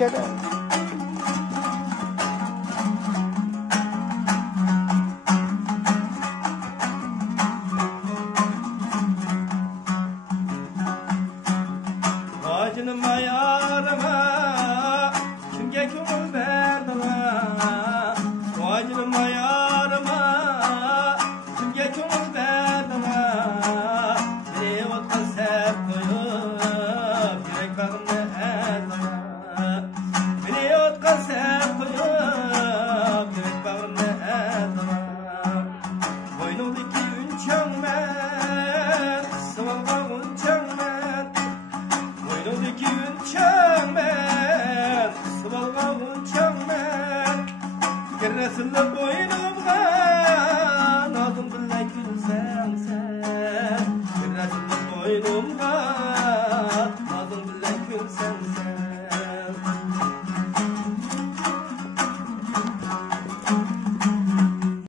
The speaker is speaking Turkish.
yaşadı. Acınım ayarıma, kimge kömür verdime. Acınım ayarıma, kimge kömür verdime. Beni otla sert koyup, yürek bağımda erdime. Beni otla sert koyup, yürek bağımda erdime. Boynumdaki ünçen ben, sıvırga ünçen ben. Boynumdaki ünçen ben, sıvırga ünçen ben. Girresinle boynumda, nazım dille gülsen sen. Girresinle boynumda, nazım dille gülsen sen.